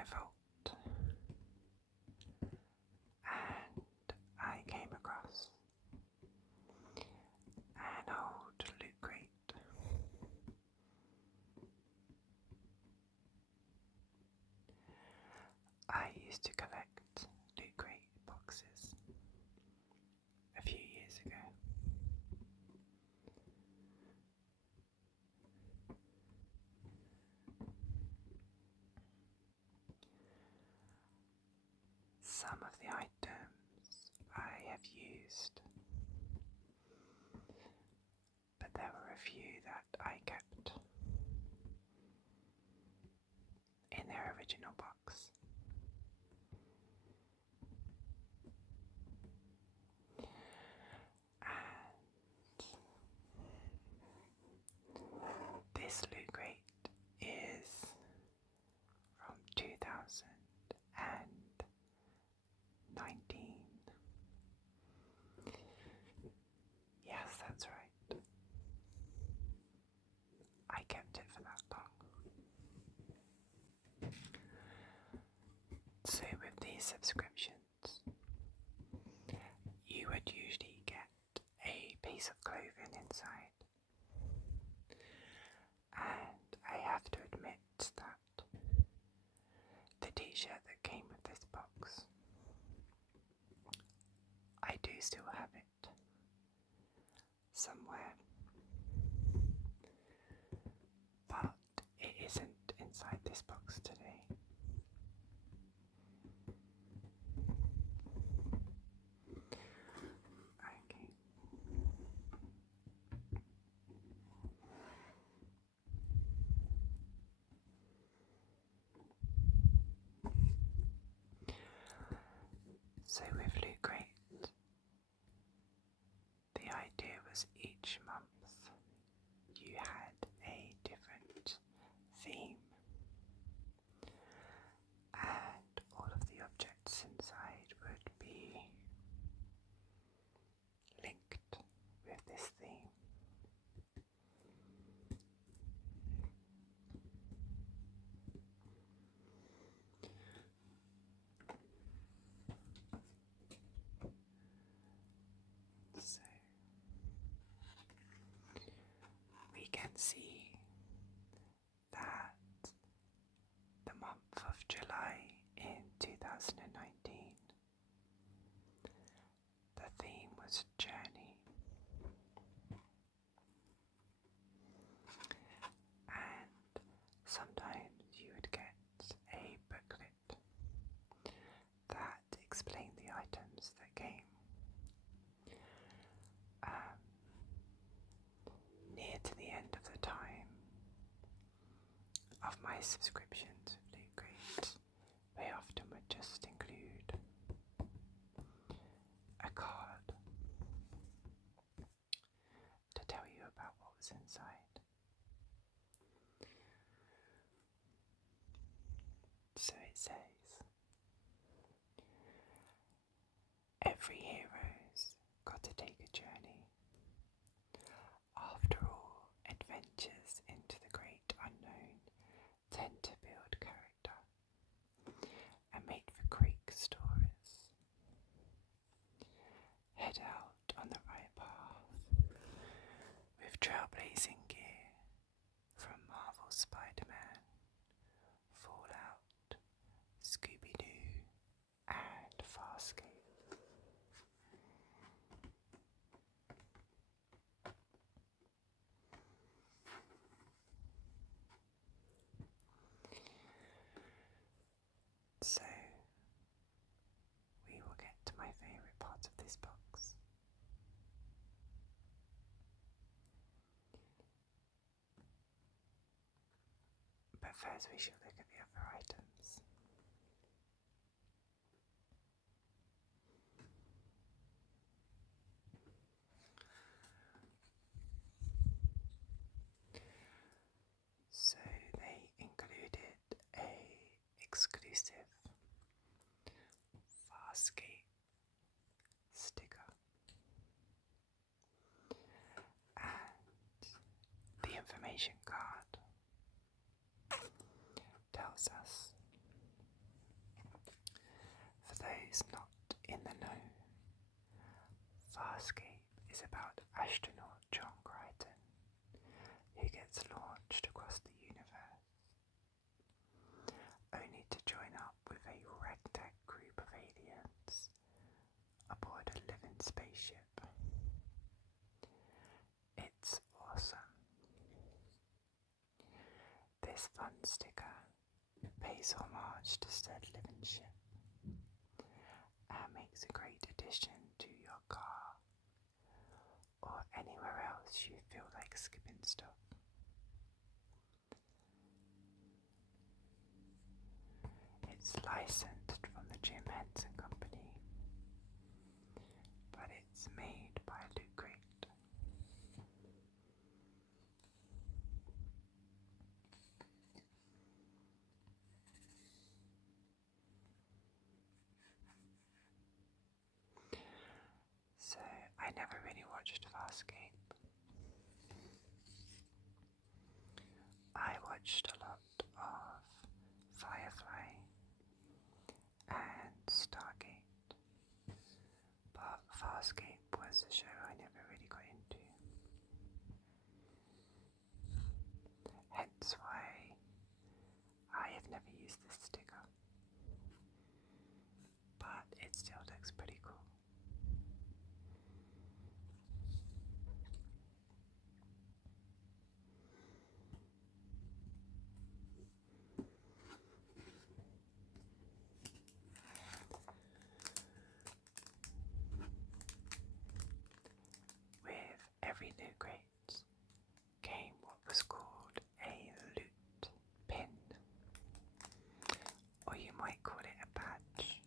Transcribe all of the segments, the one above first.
my vault and I came across an old loot crate. I used to collect loot crate boxes a few years ago. Some of the items I have used, but there were a few that I kept in their original box. And this loot crate is from 2019. Yes, that's right. I kept it for that long. So with these subscriptions, you would usually get a piece of clothing inside. And I have to admit that the t-shirt that came with this box, I do still have it somewhere, but it isn't inside this box today. Okay. So with Lootcrate, the idea was each month you had a different theme, and all of the objects inside would be linked with this theme. So we can see that the month of July in 2019, the theme was journey, and sometimes you would get a booklet that explained the items that came. Near to the end of the time of my subscriptions with Lootcrate, they often would just include a card to tell you about what was inside. So it says, every hero's got to take a journey. After all, adventures into the great unknown tend to build character and make for great stories. Head out on the right path with trailblazing gear from Marvel Spider-Man, Fallout, Scooby-Doo and Farscape. So, we will get to my favourite part of this box. But first we should look at the other items. So they included a exclusive Farscape sticker and the information card tells us spaceship. It's awesome. This fun sticker pays homage to said living ship and makes a great addition to your car or anywhere else you feel like skipping stuff. It's licensed from the Jim Henson Company, but it's made by Lootcrate. So, I never really watched Farscape. I watched a lot of Firefly and Stargate, but Farscape was a show I never really got into. Hence why I have never used this sticker, but it still looks pretty cool. With every Lootcrate came what was called a loot pin, or you might call it a badge.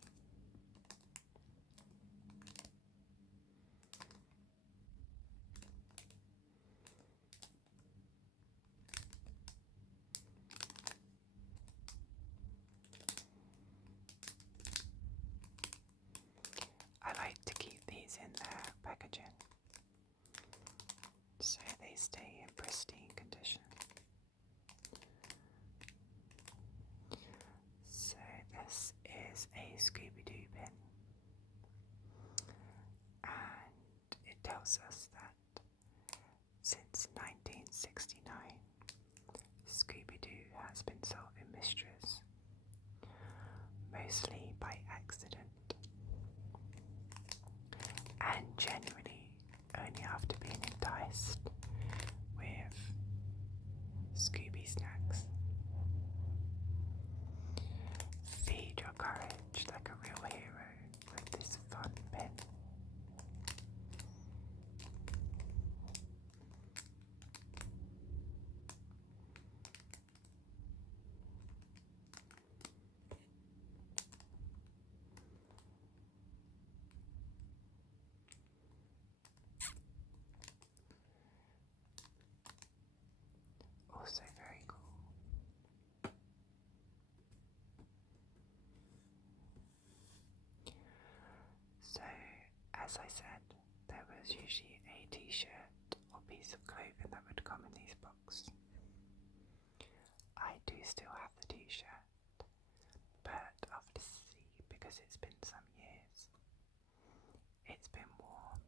I like to keep these in their packaging so they stay in pristine condition. So this is a Scooby-Doo pin, and it tells us that since 1969 Scooby-Doo has been solving mysteries, mostly by accident, and generally only after being enticed with Scooby snacks. Feed your courage like a real hero with this fun pen. Also very cool. So, as I said, there was usually a t-shirt or piece of clothing that would come in these boxes. I do still have the t-shirt, but obviously because it's been some years, it's been worn,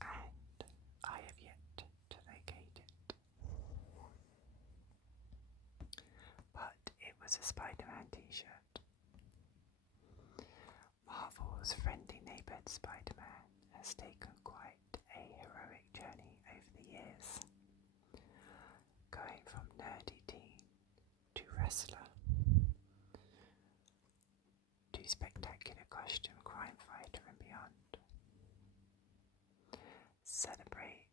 and I have yet to locate it. But it was a Spider-Man t-shirt. Marvel's friendly neighbourhood Spider-Man has taken quite a heroic journey over the years, going from nerdy teen to wrestler to spectacular costume crime fighter and beyond. Celebrate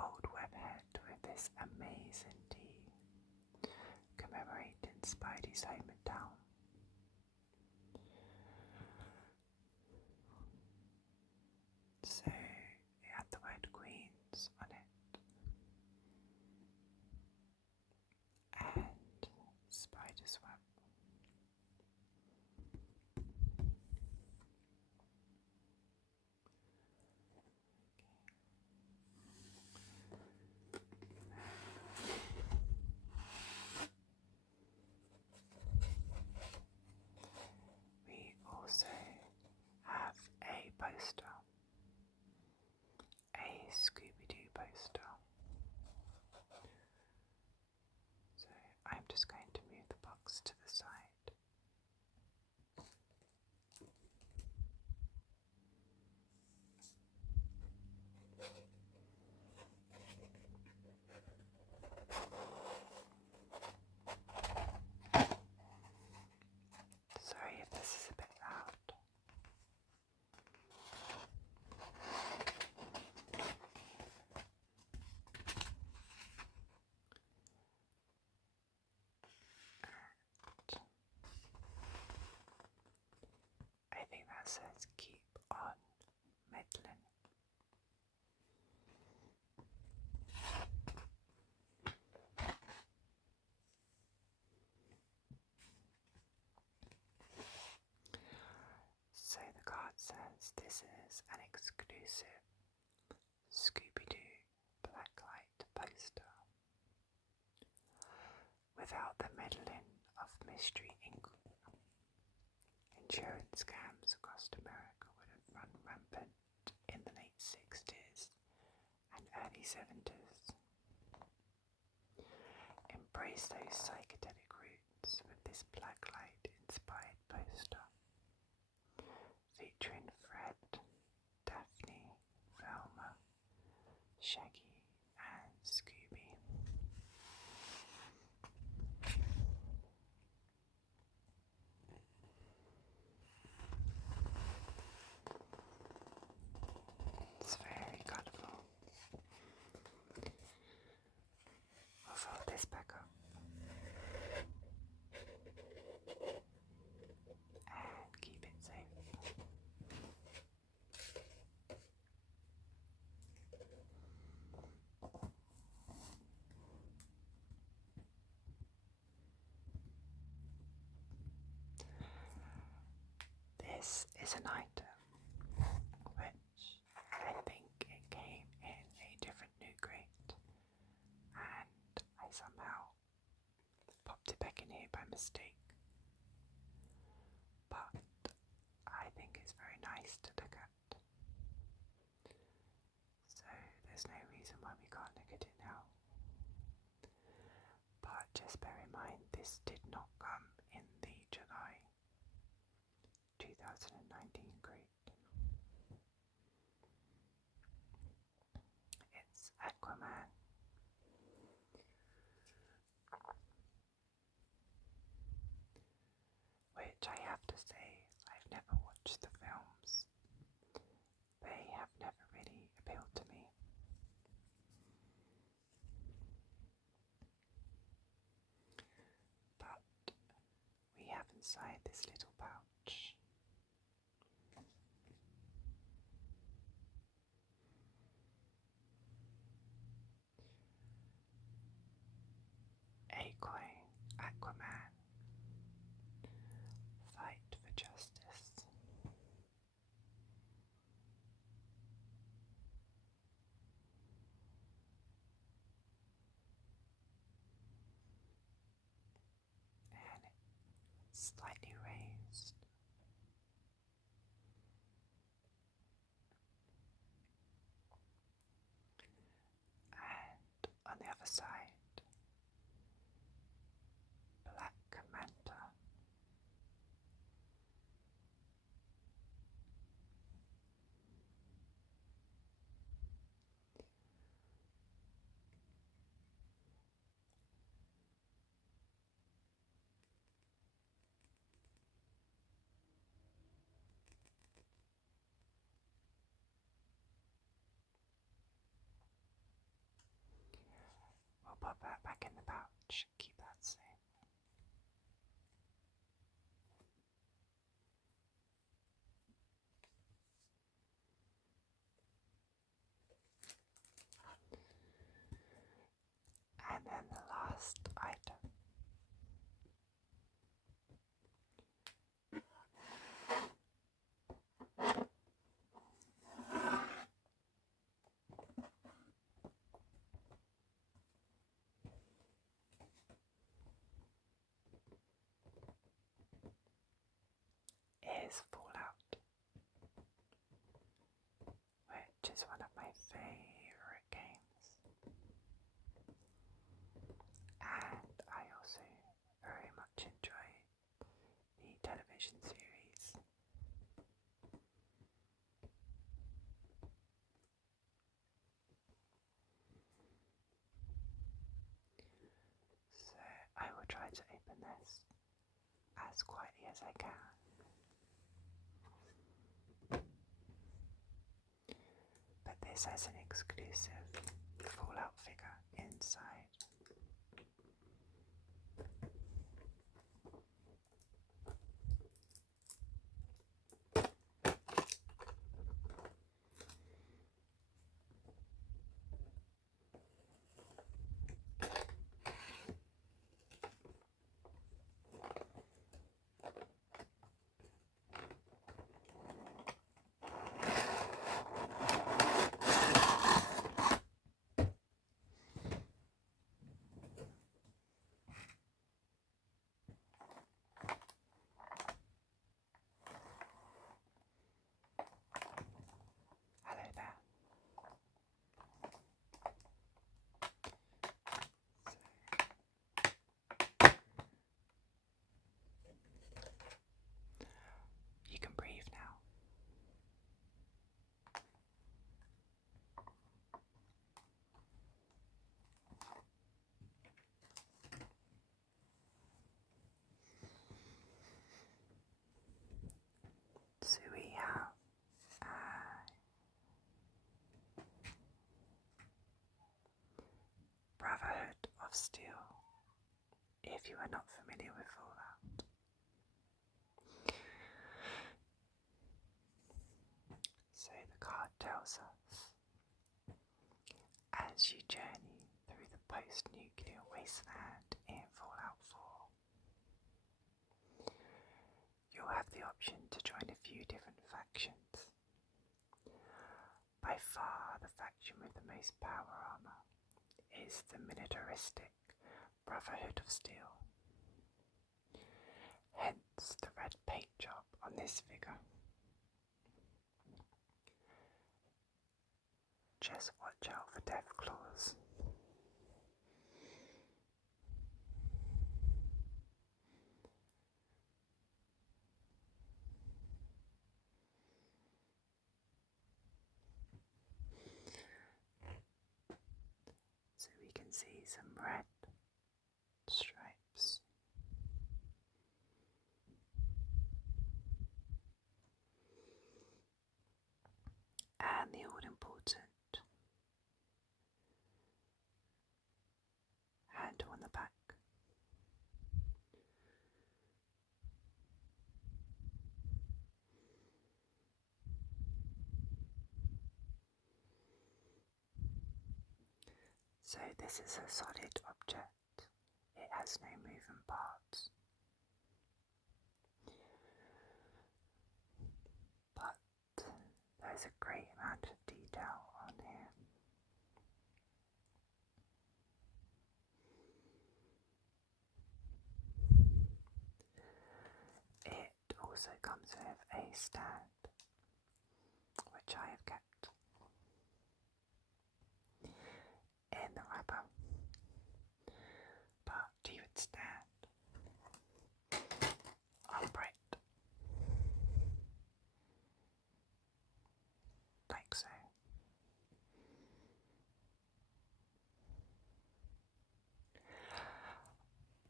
old Webhead with this amazing tee commemorating Spidey's hometown. So it had the word Queens on it and spider's web. We also have a poster, a Scooby-Doo poster. So I'm just going to move the box to the side. without the meddling of mystery insurance scams across America would have run rampant in the late 60s and early 70s. Embrace those psychedelic roots with this blacklight-inspired poster featuring Fred, Daphne, Velma, Shaggy and Scooby. It's very colourful. I'll fold this back up and keep it safe. This is an item which I think it came in a different Lootcrate and I somehow popped it back in here by mistake. But I think it's very nice to look at. So there's no reason why we can't look at it now. But just bear in mind this did not come in the July 2019 crate. It's Aquaman. Which I have to say, I've never watched the films. They have never really appealed to me. But we have inside this little pouch Aquaman, fight for justice. And it's slightly raised. And on the other side, Black Manta. We'll pop that back in the pouch, keep that safe. And then the last item is Fallout, which is one of my favourite games. And I also very much enjoy the television series. So I will try to open this as quietly as I can. But this has an exclusive Fallout figure inside. if you are not familiar with Fallout. So the card tells us, as you journey through the post-nuclear wasteland in Fallout 4, you'll have the option to join a few different factions. By far the faction with the most power armor is the militaristic Brotherhood of Steel. Hence the red paint job on this figure. Just watch out for death claws. So we can see some red stripes. And the all-important handle on the back. So this is a solid object. It has no moving parts. But there's a great amount of detail on here. It also comes with a stand, which I have kept in the wrapper, but he would stand upright, like so.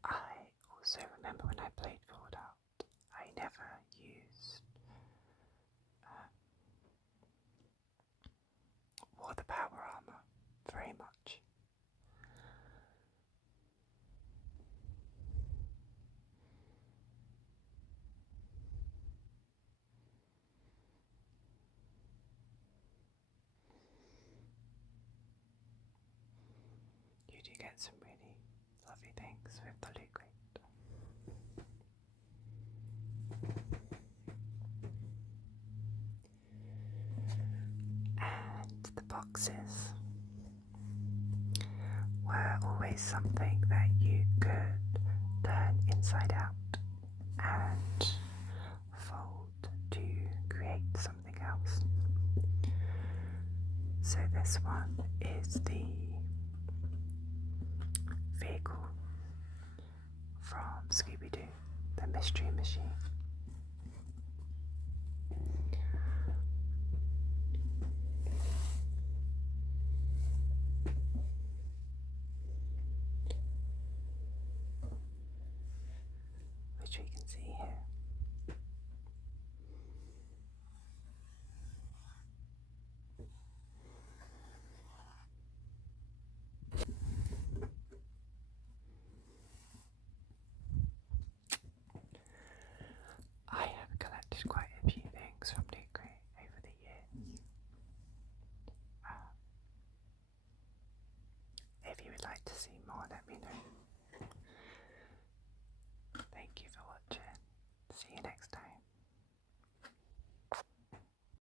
I also remember when I played Fallout, I never used wore the power armor very much. You do get some really lovely things with the Lootcrate. And the boxes were always something that you could turn inside out and fold to create something else. So this one is the vehicle from Scooby-Doo, the Mystery Machine. Which we can see here. I have collected quite a few things from Lootcrate over the years. If you would like to see more, let me know. Thank you for watching. See you next time.